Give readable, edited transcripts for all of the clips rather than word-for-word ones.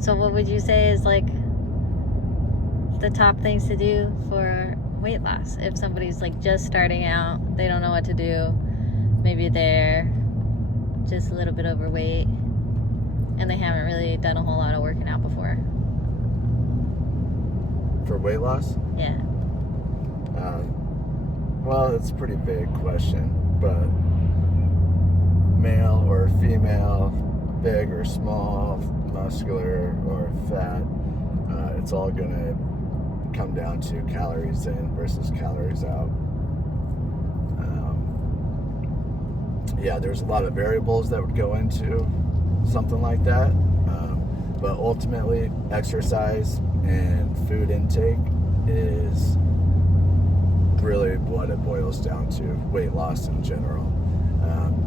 So what would you say is like the top things to do for weight loss if somebody's like just starting out, they don't know what to do, maybe they're just a little bit overweight and they haven't really done a whole lot of working out before? For weight loss? Yeah. Well, it's a pretty big question, but male or female, big or small, muscular or fat, it's all going to come down to calories in versus calories out. Yeah, there's a lot of variables that would go into something like that, but ultimately exercise and food intake is really what it boils down to, weight loss in general.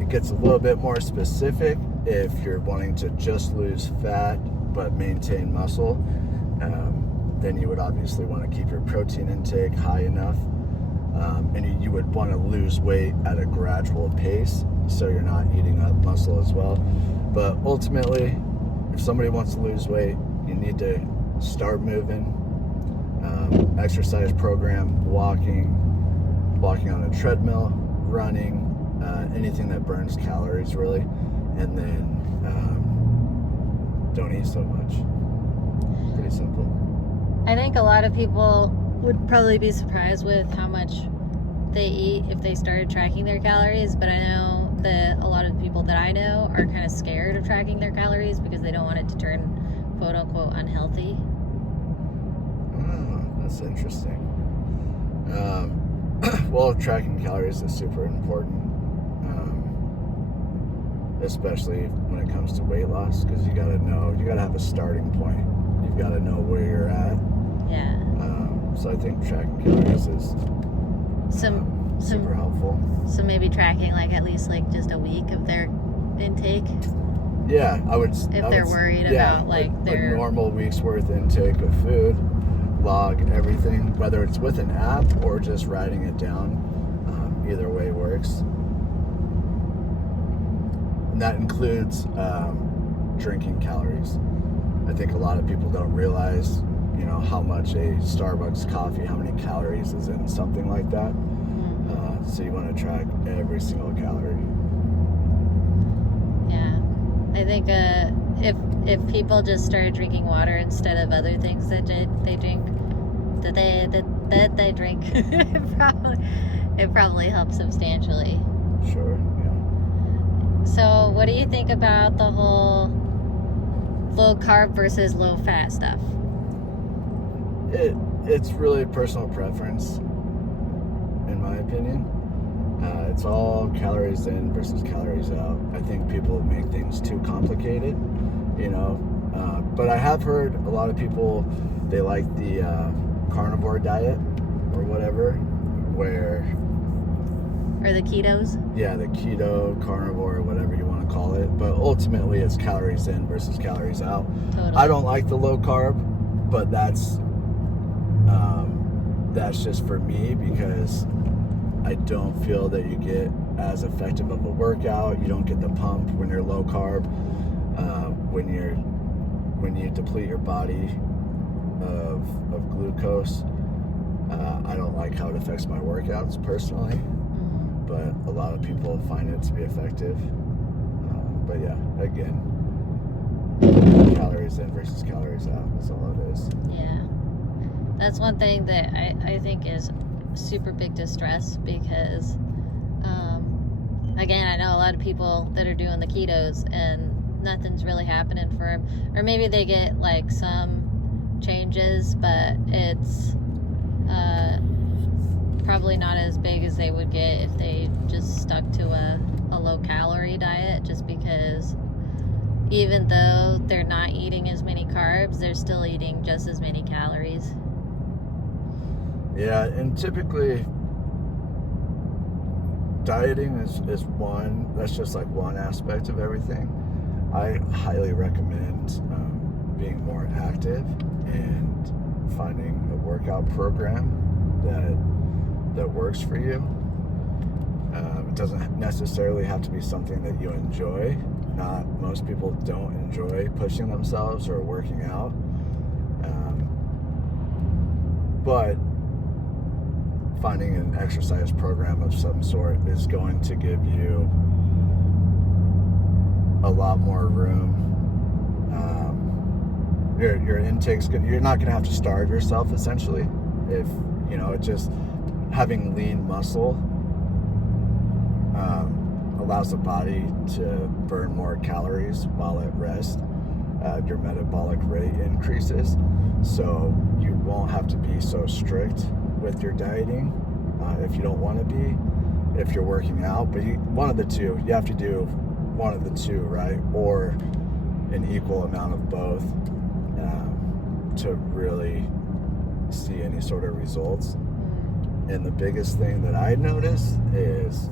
It gets a little bit more specific if you're wanting to just lose fat but maintain muscle. Then you would obviously want to keep your protein intake high enough, and you would want to lose weight at a gradual pace so you're not eating up muscle as well. But ultimately, if somebody wants to lose weight, you need to start moving, exercise program, walking on a treadmill, running, anything that burns calories really, and then don't eat so much. Pretty simple. I think a lot of people would probably be surprised with how much they eat if they started tracking their calories, but I know that a lot of the people that I know are kind of scared of tracking their calories because they don't want it to turn quote unquote unhealthy. Oh, that's interesting. Well, tracking calories is super important, especially when it comes to weight loss, because you gotta have a starting point. You've got to know where you're at. Yeah. So I think tracking calories is super helpful. So maybe tracking like at least like just a week of their intake. Yeah, I would. If they're worried about like their normal week's worth intake of food, log everything, whether it's with an app or just writing it down. Either way works. And that includes drinking calories. I think a lot of people don't realize, how much a Starbucks coffee, how many calories is in something like that. So you want to track every single calorie. Yeah, I think if people just started drinking water instead of other things that they drink, it probably helps substantially. Sure. Yeah. So, what do you think about the whole low carb versus low fat stuff? It's really personal preference, in my opinion. It's all calories in versus calories out. I think people make things too complicated, but I have heard a lot of people, they like the carnivore diet or whatever, or the ketos. Yeah, the keto, carnivore, whatever you want to call it. But ultimately, it's calories in versus calories out. Totally. I don't like the low carb, but that's just for me, because I don't feel that you get as effective of a workout. You don't get the pump when you're low carb. When you deplete your body of glucose, I don't like how it affects my workouts personally. But a lot of people find it to be effective. But yeah, again, calories in versus calories out is all it is. Yeah. That's one thing that I think is super big to stress, because, again, I know a lot of people that are doing the ketos and nothing's really happening for them. Or maybe they get like some changes, but it's probably not as big as they would get if they just stuck to a low calorie diet, just because even though they're not eating as many carbs, they're still eating just as many calories. Yeah, and typically dieting is one, that's just like one aspect of everything. I highly recommend being more active and finding a workout program that works for you. It doesn't necessarily have to be something that you enjoy, most people don't enjoy pushing themselves or working out. But finding an exercise program of some sort is going to give you a lot more room. Your intake's good. You're not going to have to starve yourself, essentially. If just having lean muscle allows the body to burn more calories while at rest. Your metabolic rate increases, so you won't have to be so strict with your dieting if you don't want to be, if you're working out. But one of the two, you have to do one of the two, right? Or an equal amount of both to really see any sort of results. And the biggest thing that I notice is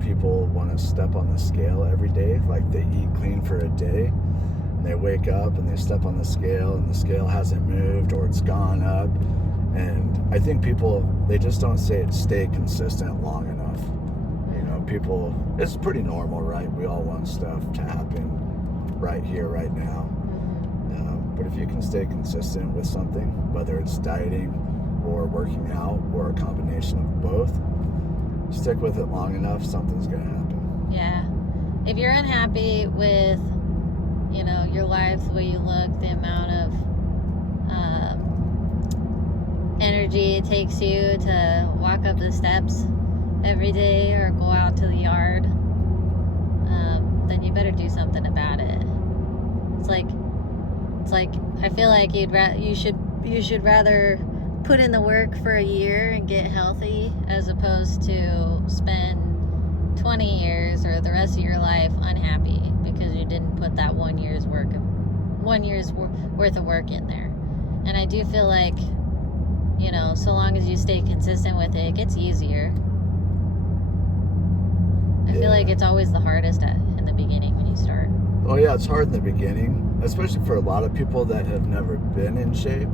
people want to step on the scale every day. Like, they eat clean for a day, and they wake up and they step on the scale, and the scale hasn't moved or it's gone up. And I think people, they just don't stay consistent long enough. People, it's pretty normal, right? We all want stuff to happen right here, right now. But if you can stay consistent with something, whether it's dieting or working out or a combination of both, stick with it long enough, something's going to happen. Yeah. If you're unhappy with, your life, the way you look, the amount of energy it takes you to walk up the steps every day or go out to the yard, then you better do something about it. It's like I feel like you should rather put in the work for a year and get healthy as opposed to spend 20 years or the rest of your life unhappy because you didn't put that 1 year's worth of work in there. And I do feel like, so long as you stay consistent with it, it gets easier. I feel like it's always the hardest in the beginning when you start. Oh yeah, it's hard in the beginning, especially for a lot of people that have never been in shape.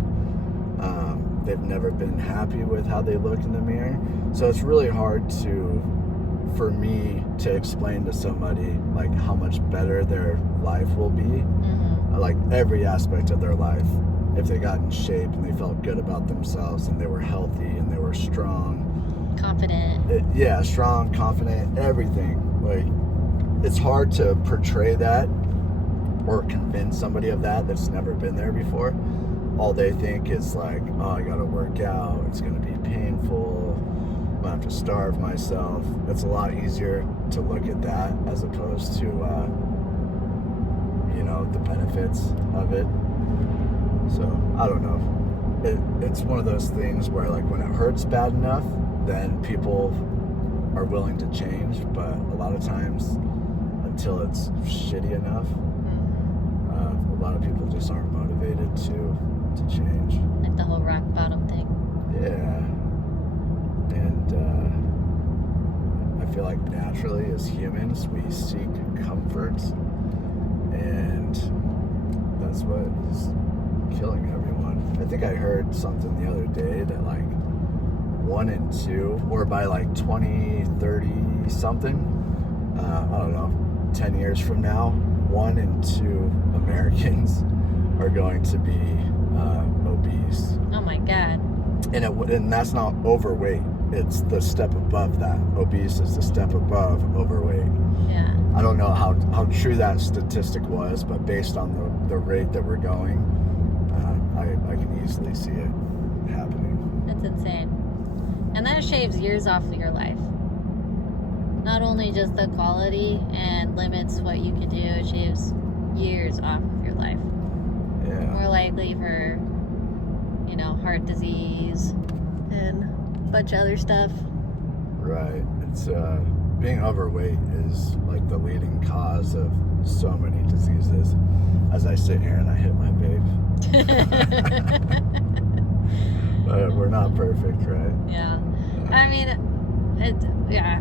They've never been happy with how they look in the mirror. So it's really hard for me to explain to somebody like how much better their life will be. Like every aspect of their life. If they got in shape and they felt good about themselves and they were healthy and they were strong. Confident. Strong, confident, everything. Like, it's hard to portray that or convince somebody of that's never been there before. All they think is like, oh, I gotta work out, it's gonna be painful, I'm gonna have to starve myself. It's a lot easier to look at that as opposed to the benefits of it. So I don't know, it's one of those things where, like, when it hurts bad enough, then people are willing to change, but a lot of times until it's shitty enough, a lot of people just aren't motivated to change. Like the whole rock bottom thing. Yeah. And I feel like naturally as humans we seek comfort, and that's what is killing everyone. I think I heard something the other day that like 1 in 2, or by like 2030 something, I don't know, 10 years from now, 1 in 2 Americans are going to be obese. Oh my God. And that's not overweight. It's the step above that. Obese is the step above overweight. Yeah. I don't know how true that statistic was, but based on the rate that we're going, I can easily see it happening. That's insane. And that shaves years off of your life. Not only just the quality and limits what you can do, it shaves years off of your life. Yeah. More likely for, heart disease and a bunch of other stuff. Right. It's being overweight is like the leading cause of so many diseases. As I sit here and I hit my vape. But we're not perfect, right? Yeah. I mean,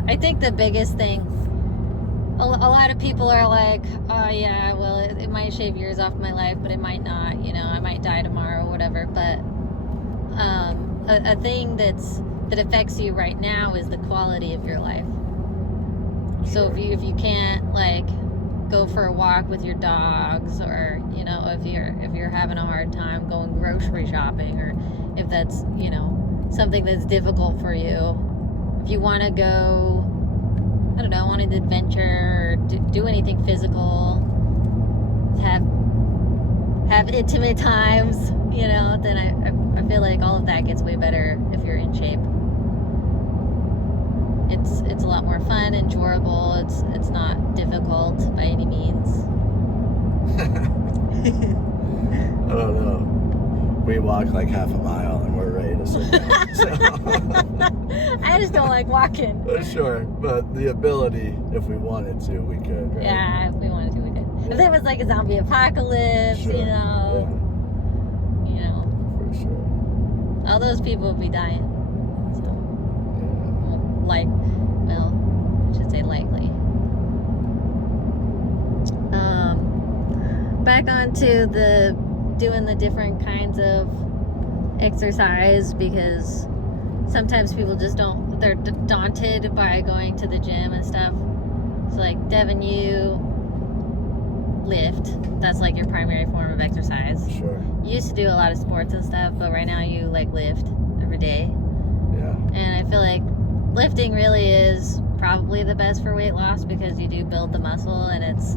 I think the biggest thing, a lot of people are like, oh yeah, well, it might shave years off my life, but it might not, I might die tomorrow or whatever. But a thing that affects you right now is the quality of your life. So Sure. if you can't, like, go for a walk with your dogs, or you know, if you're having a hard time going grocery shopping, or if that's, you know, something that's difficult for you. If you want to go, I don't know, on an adventure, or do anything physical, have intimate times, you know, then I feel like all of that gets way better if you're in shape. It's a lot more fun, enjoyable. It's not difficult by any means. I don't know. We walk like half a mile and we're ready to sit down. So. I just don't like walking. Sure, but the ability, if we wanted to, we could, right? Yeah, if we wanted to, we could. Yeah. If there was like a zombie apocalypse, sure. You know. Yeah. You know. For sure. All those people would be dying. So. Yeah. I should say likely. Back onto doing the different kinds of exercise, because sometimes people just they're daunted by going to the gym and stuff. So like, Devin, you lift. That's like your primary form of exercise. Sure. You used to do a lot of sports and stuff, but right now you like lift every day. Yeah. And I feel like lifting really is probably the best for weight loss, because you do build the muscle, and it's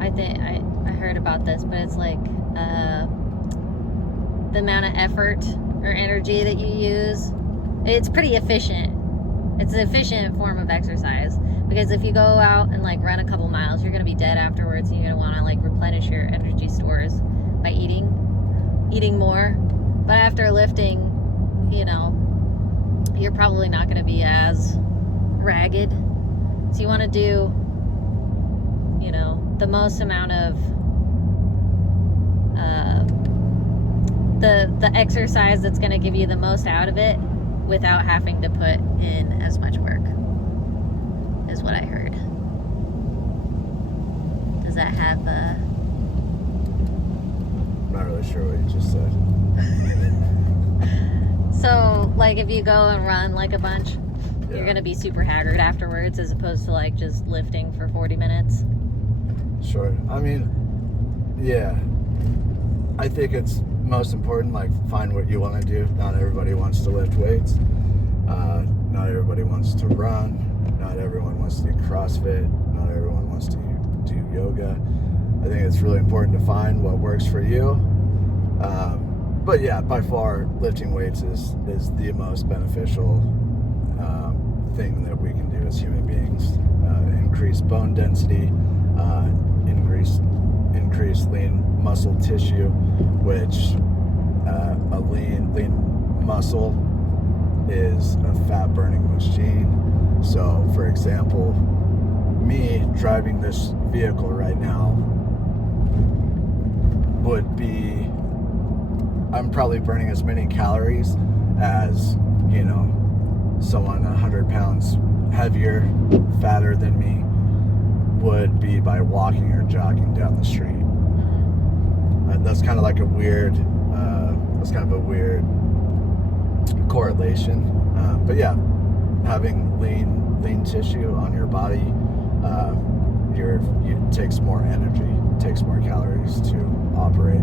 I think I heard about this, but it's like the amount of effort or energy that you use, it's pretty efficient. It's an efficient form of exercise, because if you go out and like run a couple miles, you're gonna be dead afterwards, and you're gonna want to like replenish your energy stores by eating more. But after lifting, you know, you're probably not going to be as ragged. So you want to do, you know, the most amount of the exercise that's going to give you the most out of it without having to put in as much work, is what I heard. Does that have I'm not really sure what you just said. So, like, if you go and run like a bunch, Yeah. you're gonna be super haggard afterwards, as opposed to like just lifting for 40 minutes. Sure. I mean, yeah. I think it's most important, like, find what you want to do. Not everybody wants to lift weights. Not everybody wants to run. Not everyone wants to do CrossFit. Not everyone wants to do yoga. I think it's really important to find what works for you. But yeah, by far, lifting weights is the most beneficial thing that we can do as human beings. Increase bone density, increase lean muscle tissue, which a lean muscle is a fat burning machine. So, for example, me driving this vehicle right now would be, I'm probably burning as many calories as, you know, someone 100 pounds heavier, fatter than me would be by walking or jogging down the street. That's kind of like a weird, correlation. But yeah, having lean tissue on your body, it takes more energy, takes more calories to operate.